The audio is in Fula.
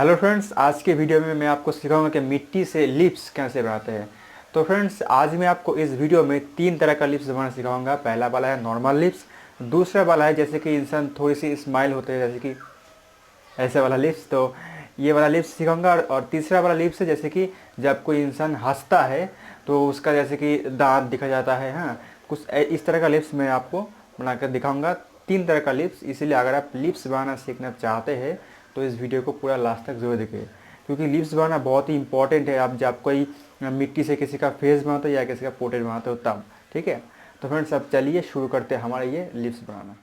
Hello friends, आज के वीडियो में मैं आपको सिखाऊंगा कि मिट्टी से लिप्स कैसे बनाते हैं। तो फ्रेंड्स, आज मैं आपको इस वीडियो में 3 तरह का लिप्स बनाना सिखाऊंगा। पहला वाला है नॉर्मल लिप्स, दूसरा वाला है जैसे कि इंसान थोड़ी सी स्माइल होते हैं, जैसे कि ऐसे वाला लिप्स, तो ये वाला लिप्स सिखाऊंगा। और तीसरा वाला लिप्स है जैसे कि जब कोई इंसान हंसता है तो उसका जैसे कि दांत दिखा जाता है। हाँ, कुछ इस तरह का लिप्स मैं आपको बनाकर दिखाऊंगा। 3 तरह का लिप्स, इसीलिए अगर आप लिप्स बनाना सीखना चाहते हैं तो इस वीडियो को पूरा लास्ट तक जरूर देखें, क्योंकि लिप्स बनाना बहुत ही इंपॉर्टेंट है। आप जब कोई मिट्टी से किसी का फेस बनाते हो या किसी का पोर्ट्रेट बनाते हो तब। ठीक है, तो फ्रेंड्स अब चलिए शुरू करते हैं हमारा ये लिप्स बनाना।